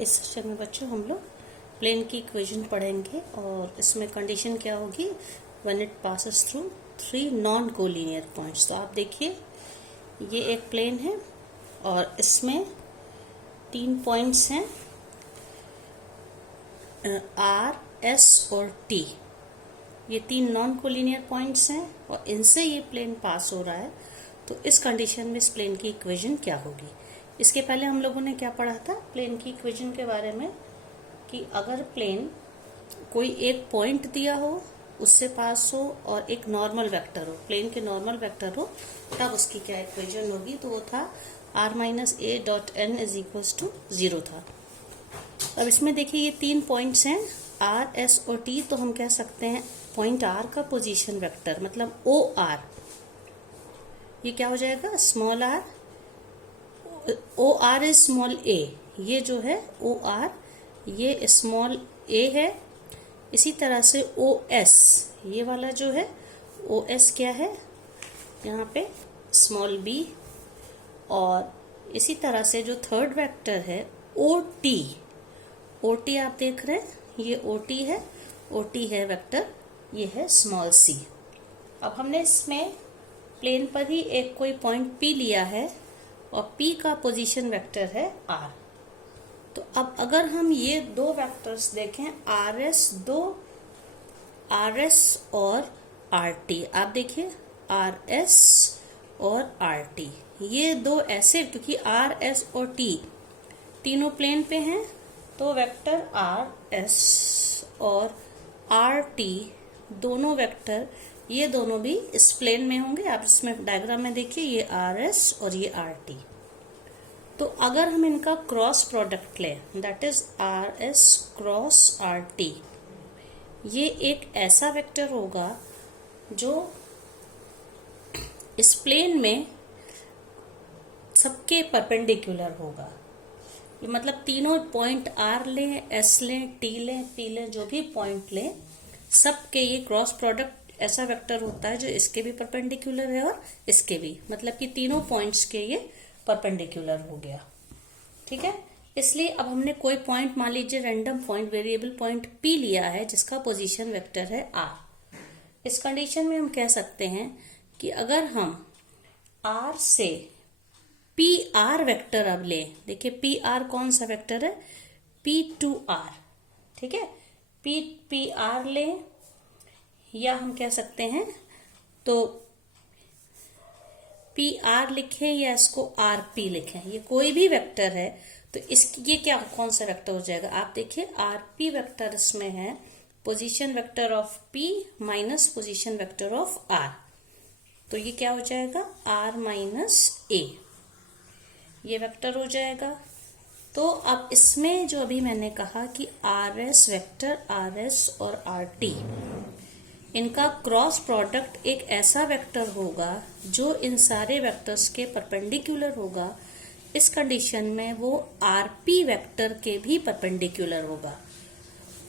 इस सेशन में बच्चों हम लोग प्लेन की इक्वेशन पढ़ेंगे और इसमें कंडीशन क्या होगी when it passes through 3 non collinear points. तो आप देखिए ये एक प्लेन है और इसमें 3 पॉइंट्स हैं R, S और T। ये 3 नॉन कोलिनियर पॉइंट्स हैं और इनसे ये प्लेन पास हो रहा है। तो इस कंडीशन में इस प्लेन की इक्वेशन क्या होगी। इसके पहले हम लोगों ने क्या पढ़ा था प्लेन की इक्वेशन के बारे में कि अगर प्लेन कोई एक पॉइंट दिया हो उससे पास हो और एक नॉर्मल वेक्टर हो, प्लेन के नॉर्मल वेक्टर हो, तब उसकी क्या इक्वेशन होगी। तो वो था r-a.n इज इक्वल्स टू 0 था। अब इसमें देखिए ये 3 पॉइंट्स हैं R, S और T। तो हम कह सकते हैं पॉइंट R का पोजीशन वेक्टर मतलब OR, ये क्या हो जाएगा small r, OR is small a, ये जो है OR ये स्मॉल a है। इसी तरह से OS, ये वाला जो है OS क्या है यहाँ पे स्मॉल b। और इसी तरह से जो थर्ड वेक्टर है OT, OT आप देख रहे हैं ये OT है, OT है वेक्टर, ये है स्मॉल c। अब हमने इसमें प्लेन पर ही एक कोई पॉइंट P लिया है और P का पोजीशन वेक्टर है R। तो अब अगर हम ये दो वेक्टर्स देखें RS और RT, आप देखिए RS और RT, ये दो ऐसे, क्योंकि RS और T तीनों प्लेन पे हैं तो वेक्टर RS और RT दोनों वेक्टर ये दोनों भी इस प्लेन में होंगे। आप इसमें डायग्राम में देखिए ये RS और ये RT। तो अगर हम इनका क्रॉस प्रोडक्ट लें that is RS cross RT, ये एक ऐसा वेक्टर होगा जो इस प्लेन में सबके परपेंडिकुलर होगा। ये मतलब तीनों पॉइंट R लें, S लें, T लें, P लें, जो भी पॉइंट लें सबके ये क्रॉस प्रोडक्ट ऐसा वेक्टर होता है जो इसके भी परपेंडिकुलर है और इसके भी, मतलब कि तीनों पॉइंट्स के ये परपेंडिकुलर हो गया। ठीक है, इसलिए अब हमने कोई पॉइंट मान लीजिए random point variable point P लिया है जिसका पोजीशन वेक्टर है R। इस कंडीशन में हम कह सकते हैं कि अगर हम R से PR वेक्टर अब लें, देखिए PR कौन सा वेक्टर है P2R, ठीक है, PR लें या हम कह सकते हैं तो PR लिखें या इसको RP लिखें, ये कोई भी वेक्टर है। तो इसकी ये क्या कौन सा वेक्टर हो जाएगा, आप देखिए RP वेक्टर इसमें है position vector of P minus position vector of R। तो ये क्या हो जाएगा R माइनस A, ये वेक्टर हो जाएगा। तो अब इसमें जो अभी मैंने कहा कि RS वेक्टर RS और RT इनका क्रॉस प्रोडक्ट एक ऐसा वेक्टर होगा जो इन सारे वेक्टर्स के परपेंडिकुलर होगा। इस कंडीशन में वो RP वेक्टर के भी परपेंडिकुलर होगा।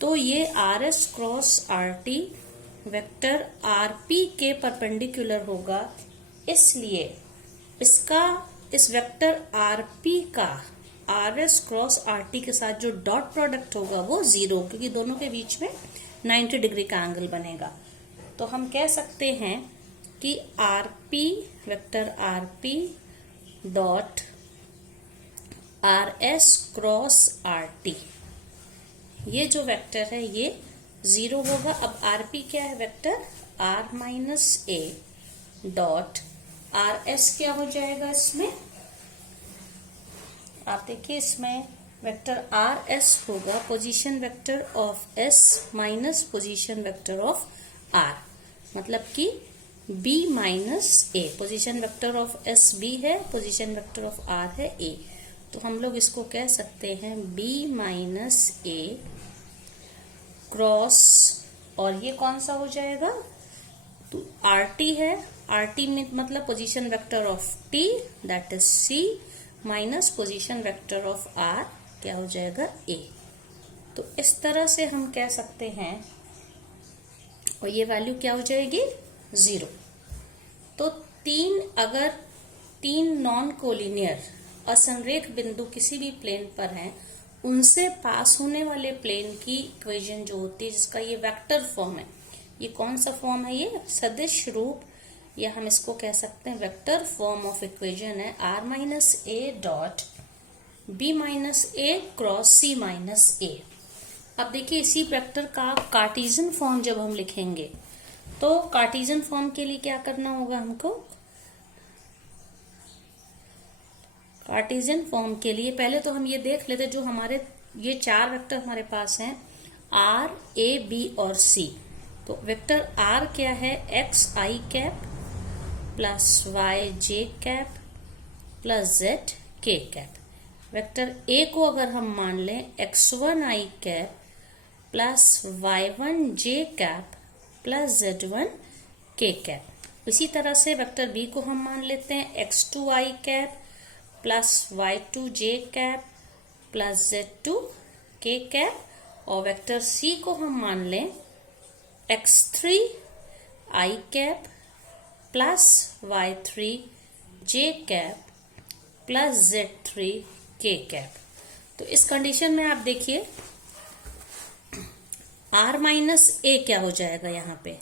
तो ये RS cross RT vector RP के परपेंडिकुलर होगा, इसलिए इसका इस वेक्टर RP का RS क्रॉस RT के साथ जो डॉट प्रोडक्ट होगा वो 0, क्योंकि दोनों के बीच में 90 डिग्री का एंगल बनेगा। तो हम कह सकते हैं कि RP vector RP dot RS cross RT, ये जो वेक्टर है ये 0 होगा। अब RP क्या है vector R minus A dot RS क्या हो जाएगा इसमें, आप देखिए इसमें वेक्टर RS होगा position vector of S minus position vector of R, मतलब कि B minus A, position vector of S B है, पोजीशन वेक्टर ऑफ R है A। तो हम लोग इसको कह सकते हैं B माइनस A क्रॉस, और ये कौन सा हो जाएगा तो RT है, RT में मतलब position vector of T that is C minus position vector of R क्या हो जाएगा A। तो इस तरह से हम कह सकते हैं और ये वैल्यू क्या हो जाएगी 0। तो अगर 3 नॉन कोलिनियर असंरेख बिंदु किसी भी प्लेन पर हैं उनसे पास होने वाले प्लेन की इक्वेशन जो होती है, जिसका ये वेक्टर फॉर्म है, ये कौन सा फॉर्म है, ये सदिश रूप, या हम इसको कह सकते हैं वेक्टर फॉर्म ऑफ इक्वेशन है r minus a dot b minus a cross c minus a. अब देखिए इसी वेक्टर का कार्टेशियन फॉर्म जब हम लिखेंगे तो कार्टेशियन फॉर्म के लिए क्या करना होगा हमको, कार्टेशियन फॉर्म के लिए पहले तो हम ये देख लेते जो हमारे ये चार वेक्टर हमारे पास हैं r, a, b और c। तो वेक्टर r क्या है, x i cap plus y j cap plus z k cap. Vector a को अगर हम मान लें x1 i cap plus y1 j cap plus z1 k cap. इसी तरह से वेक्टर b को हम मान लेते हैं x2 i cap plus y2 j cap plus z2 k cap. और वेक्टर c को हम मान लें x3 i cap plus y3 j cap plus z3 k cap. तो इस कंडीशन में आप देखिए r माइनस ए क्या हो जाएगा, यहाँ पे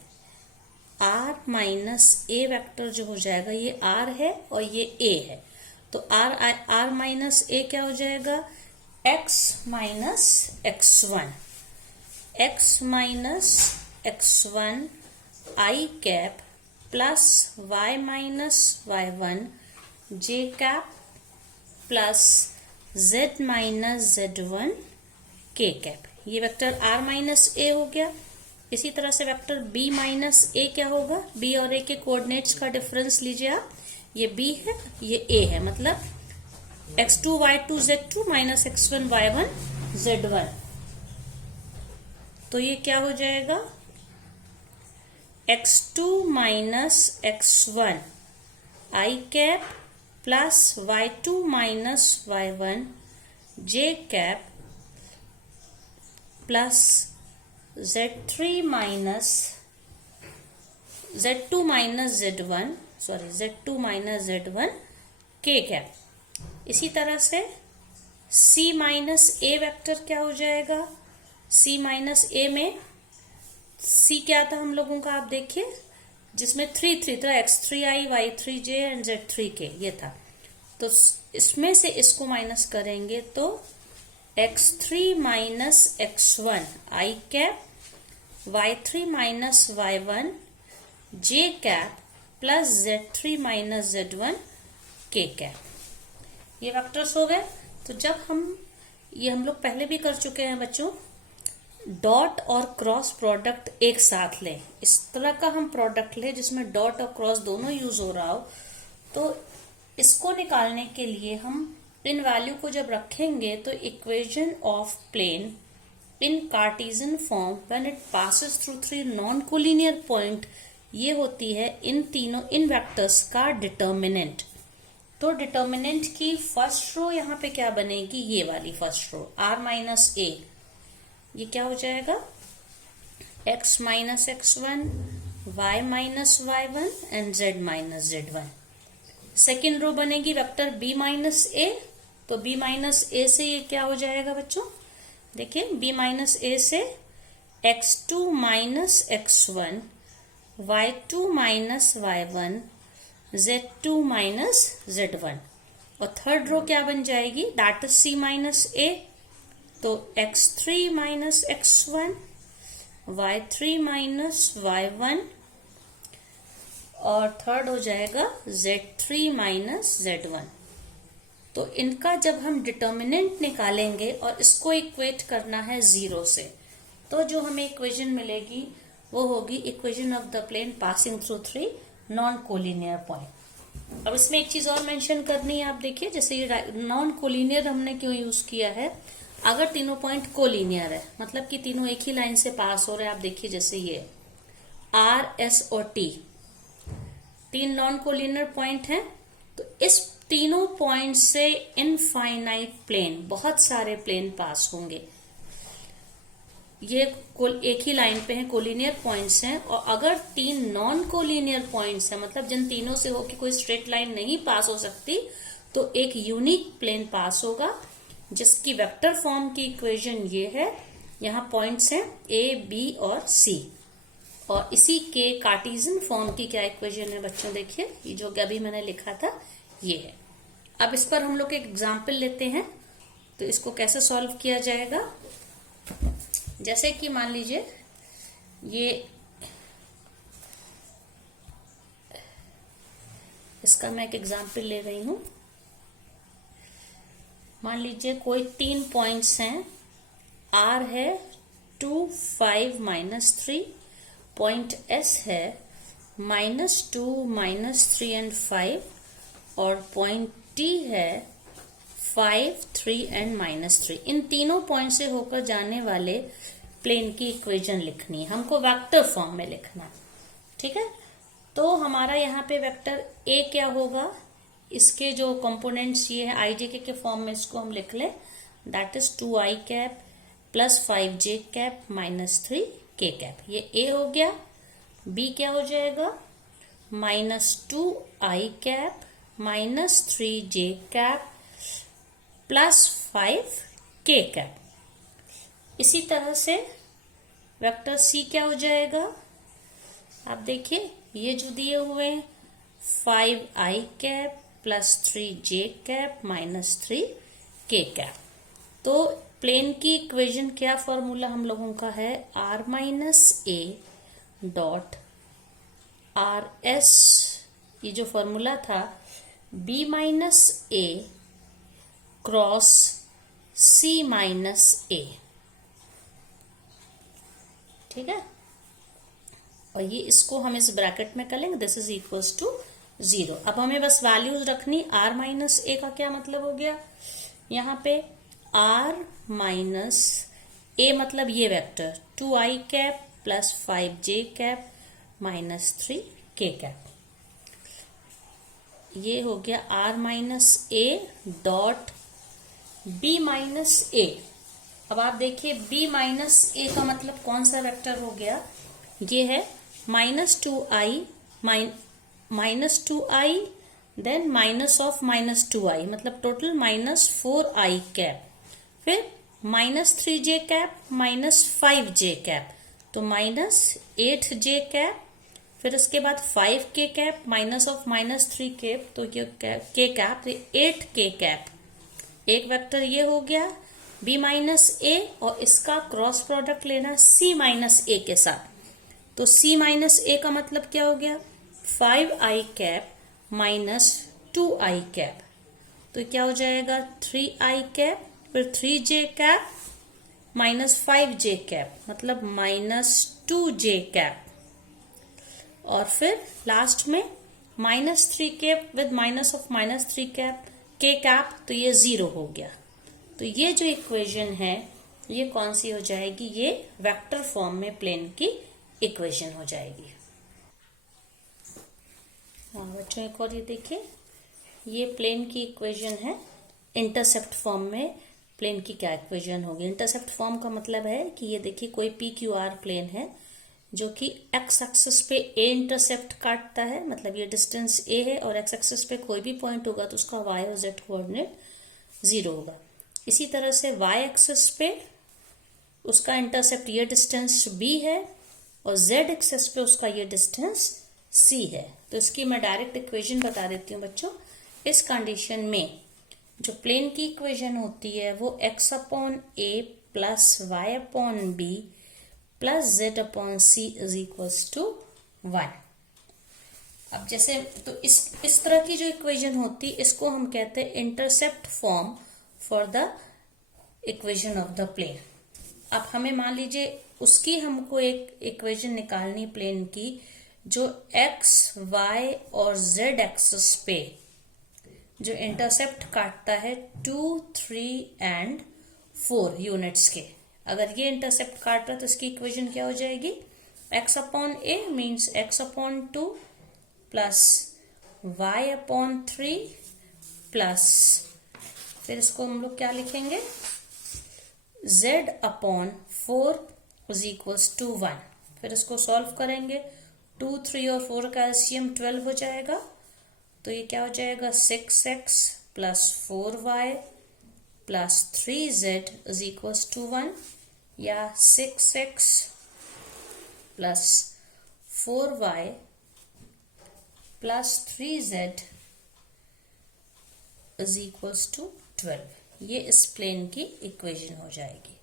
r माइनस ए वेक्टर जो हो जाएगा ये r है और ये a है। तो r माइनस ए क्या हो जाएगा, x minus x1, x minus x1 i cap plus y minus y1 j cap plus z minus z1 k cap. ये वेक्टर r माइनस ए हो गया। इसी तरह से वेक्टर b माइनस ए क्या होगा, b और a के कोऑर्डिनेट्स का डिफरेंस लीजिए आप, ये b है ये a है, मतलब x2 y2 z2 minus x1 y1 z1। तो ये क्या हो जाएगा, x2 minus x1 i cap plus y2 minus y1 j cap plus z3 minus z2 minus z1 z2 minus z1 k cap. इसी तरह से c माइनस ए vector क्या हो जाएगा, c माइनस ए में c क्या था हम लोगों का, आप देखिए जिसमें 3 था, x3i y3j एंड z3k ये था। तो इसमें से इसको माइनस करेंगे तो x3 minus x1 i cap y3 minus y1 j cap plus z3 minus z1 k cap. ये वेक्टर्स हो गए। तो जब ये हम लोग पहले भी कर चुके हैं बच्चों, डॉट और क्रॉस प्रोडक्ट एक साथ लें, इस तरह का हम प्रोडक्ट लें जिसमें डॉट और क्रॉस दोनों यूज हो रहा हो, तो इसको निकालने के लिए हम इन वैल्यू को जब रखेंगे तो equation of plane in cartesian form when it passes through 3 non collinear point, ये होती है इन वेक्टर्स का डिटर्मिनेंट। तो डिटर्मिनेंट की फर्स्ट रो यहाँ पे क्या बनेगी, ये वाली first row r minus A, ये क्या हो जाएगा x minus x1 y minus y1 and z minus z1। Second row बनेगी वेक्टर b माइनस ए, तो b माइनस ए से ये क्या हो जाएगा बच्चों, देखिए b माइनस ए से x2 minus x1 y2 minus y1 z2 minus z1। और थर्ड रो क्या बन जाएगी, दैट इज c माइनस ए, तो x3 minus x1 y3 minus y1 और थर्ड हो जाएगा z3 माइनस z1। तो इनका जब हम डिटर्मिनेंट निकालेंगे और इसको इक्वेट करना है 0 से, तो जो हमें इक्वेशन मिलेगी वो होगी equation of the plane passing through 3 non collinear point. अब इसमें एक चीज और मेंशन करनी है, आप देखिए जैसे ये नॉन कोलिनियर हमने क्यों यूज किया है, अगर तीनों पॉइंट कोलिनियर है मतलब कि तीनों एक ही लाइन से पास हो रहे हैं, आप देखिए जैसे ये R, S और T 3 नॉन कोलिनियर पॉइंट हैं, तो इस तीनों पॉइंट से इनफाइनाइट प्लेन, बहुत सारे प्लेन पास होंगे। ये एक ही लाइन पे हैं, कोलिनियर पॉइंट्स हैं, और अगर 3 नॉन कोलिनियर पॉइंट्स हैं मतलब जिन तीनों से होकर कोई स्ट्रेट लाइन नहीं पास हो सकती, तो एक यूनिक प्लेन पास होगा जिसकी वेक्टर फॉर्म की इक्वेशन ये है, यहाँ पॉइंट्स हैं ए, बी और सी, और इसी के कार्टेशियन फॉर्म की क्या इक्वेशन है बच्चों, देखिए ये जो अभी मैंने लिखा था ये है। अब इस पर हम लोग एक एग्जाम्पल लेते हैं, तो इसको कैसे सॉल्व किया जाएगा। जैसे कि मान लीजिए ये इसका मैं एक एग्जाम्पल ले रही हूं। मान लीजिए कोई 3 पॉइंट्स हैं, आर है 2, 5, -3, पॉइंट एस है -2, -3 एंड 5, और पॉइंट टी है 5, 3 एंड -3। इन तीनों पॉइंट से होकर जाने वाले प्लेन की इक्वेशन लिखनी है, हमको वेक्टर फॉर्म में लिखना, ठीक है। तो हमारा यहाँ पे वेक्टर ए क्या होगा, इसके जो कंपोनेंट्स ये है आई जे के फॉर्म में, इसको हम लिख लें, that is 2i cap plus 5j cap -3 k cap, ये ए हो गया। बी क्या हो जाएगा, -2i cap -3j cap plus 5k cap. इसी तरह से वेक्टर सी क्या हो जाएगा, आप देखिए ये जो दिए हुए हैं 5i cap plus 3j cap -3k cap. तो प्लेन की इक्वेशन क्या फॉर्मूला हम लोगों का है, r minus a dot R S, ये जो फॉर्मूला था b minus a cross c minus ए, ठीक है। और ये इसको हम इस ब्रैकेट में कर लेंगे, दिस इज इक्वल्स टू 0। अब हमें बस वैल्यूज रखनी, r माइनस ए का क्या मतलब हो गया, यहाँ पे r माइनस ए मतलब ये vector 2i cap plus 5j cap -3k cap, ये हो गया r minus a dot b minus a. अब आप देखिए b माइनस ए का मतलब कौन सा वेक्टर हो गया, ये है -2i then minus of -2i, मतलब टोटल -4i कैप, फिर -3j कैप -5j कैप, तो -8j कैप, फिर उसके बाद 5k cap minus of -3 cap, तो ये k कैप, तो 8k कैप। एक वेक्टर ये हो गया b माइनस ए, और इसका क्रॉस प्रोडक्ट लेना c माइनस ए के साथ, तो c माइनस ए का मतलब क्या हो गया 5i कैप -2i कैप, तो क्या हो जाएगा 3i कैप, फिर 3j कैप -5j कैप, मतलब -2j कैप, और फिर लास्ट में -3 cap with minus of -3 cap k cap, तो ये 0 हो गया। तो ये जो इक्वेशन है ये कौन सी हो जाएगी, ये वेक्टर फॉर्म में प्लेन की इक्वेशन हो जाएगी। हाँ बच्चों, एक और ये देखिए, ये प्लेन की इक्वेशन है, इंटरसेप्ट फॉर्म में प्लेन की क्या इक्वेशन होगी। इंटरसेप्ट फॉर्म का मतलब है कि ये देखिए कोई पी क्यू आर प्लेन है जो कि एक्स एक्सिस पे ए इंटरसेप्ट काटता है, मतलब ये डिस्टेंस ए है, और एक्स एक्सिस पे कोई भी पॉइंट होगा तो उसका वाई और जेड कोऑर्डिनेट 0 होगा। इसी तरह से वाई एक्सिस पे उसका इंटरसेप्ट ये डिस्टेंस बी है, और जेड एक्सिस पे उसका ये डिस्टेंस सी है। तो इसकी मैं डायरेक्ट इक्वेशन बता देती हूँ बच्चों। इस कंडीशन में जो प्लेन की इक्वेशन होती है वो x upon a plus y upon b plus z upon c is equals to 1। अब जैसे तो इस तरह की जो इक्वेशन होती है इसको हम कहते हैं intercept form for the equation of the plane. अब हमें मान लीजिए उसकी हमको एक इक्वेशन निकालनी प्लेन की जो x, y और z एक्सिस पे जो इंटरसेप्ट काटता है 2, 3 एंड 4 यूनिट्स के। अगर ये इंटरसेप्ट काट रहा है तो इसकी इक्वेशन क्या हो जाएगी, x upon a means x upon 2 plus y upon 3 plus, फिर इसको हम लोग क्या लिखेंगे, z upon 4 is equals to 1। फिर इसको सॉल्व करेंगे, 2, 3 और 4 का एलसीएम 12 हो जाएगा, तो ये क्या हो जाएगा 6x plus 4y plus 3z is equals to 1 या 6x plus 4y plus 3z is equals to 12। ये इस प्लेन की इक्वेशन हो जाएगी।